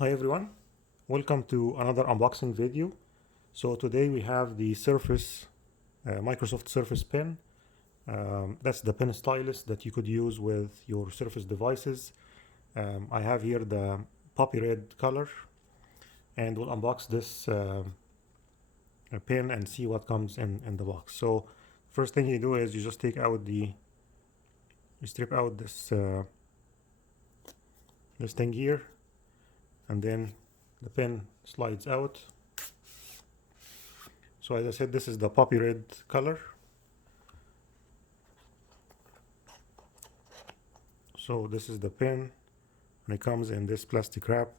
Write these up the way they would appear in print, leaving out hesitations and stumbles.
Hi everyone, welcome to another unboxing video. So today we have the Surface, Microsoft Surface Pen. That's the pen stylus that you could use with your Surface devices. I have here the poppy red color, and we'll unbox this pen and see what comes in the box. So first thing you do is you just take out you strip out this thing here, and then the pen slides out. So as I said, this is the poppy red color. So this is the pen, and it comes in this plastic wrap.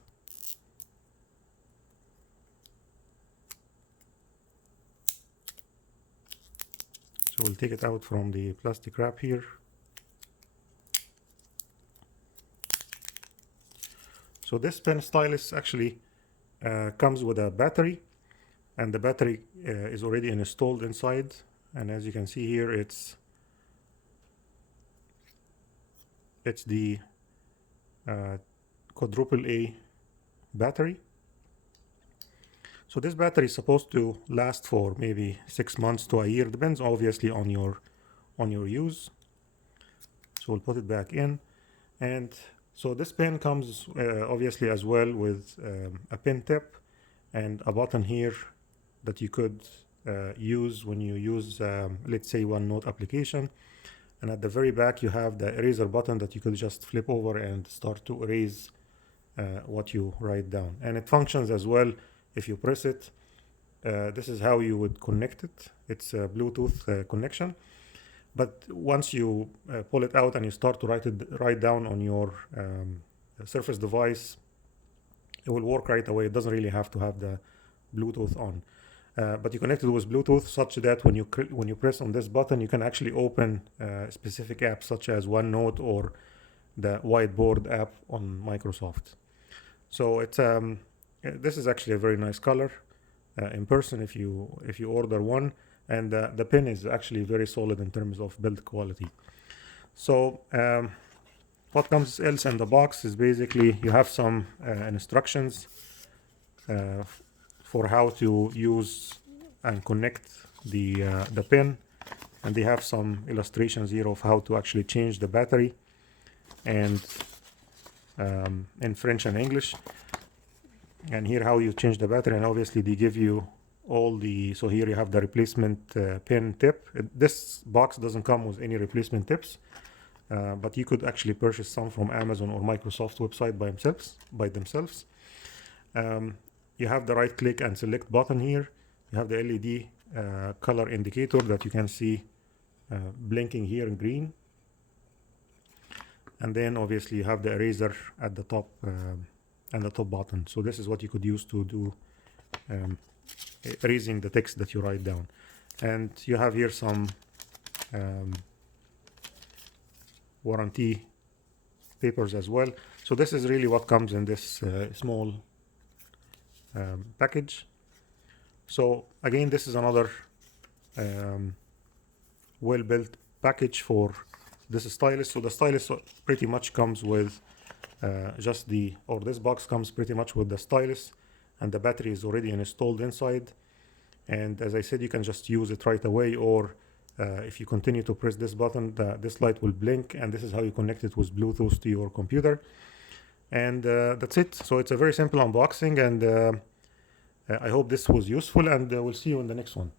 So we'll take it out from the plastic wrap here. So this pen stylus actually comes with a battery, and the battery is already installed inside. And as you can see here, it's the quadruple A battery. So this battery is supposed to last for maybe 6 months to a year, depends obviously on your use. So we'll put it back in, and so this pen comes obviously as well with a pen tip and a button here that you could use when you use let's say OneNote application. And at the very back you have the eraser button that you could just flip over and start to erase what you write down. And it functions as well if you press it. This is how you would connect it. It's a Bluetooth connection. But once you pull it out and you start to write down on your Surface device, it will work right away. It doesn't really have to have the Bluetooth on. But you connect it with Bluetooth such that when you press on this button, you can actually open specific apps such as OneNote or the Whiteboard app on Microsoft. So it's this is actually a very nice color in person if you order one, and the pen is actually very solid in terms of build quality. So what comes else in the box is basically you have some instructions for how to use and connect the pen, and they have some illustrations here of how to actually change the battery, and in French and English, and here how you change the battery. And obviously they give you all the, so here you have the replacement pen tip. This box doesn't come with any replacement tips, but you could actually purchase some from Amazon or Microsoft website by themselves. You have the right click and select button here. You have the LED color indicator that you can see blinking here in green. And then obviously you have the eraser at the top and the top button. So this is what you could use to do erasing the text that you write down. And you have here some warranty papers as well. So this is really what comes in this small package. So again, this is another well-built package for this stylus. So the stylus pretty much comes with this box comes pretty much with the stylus, and the battery is already installed inside. And as I said, you can just use it right away, or if you continue to press this button, this light will blink, and this is how you connect it with Bluetooth to your computer. And that's it. So it's a very simple unboxing, and I hope this was useful, and we'll see you in the next one.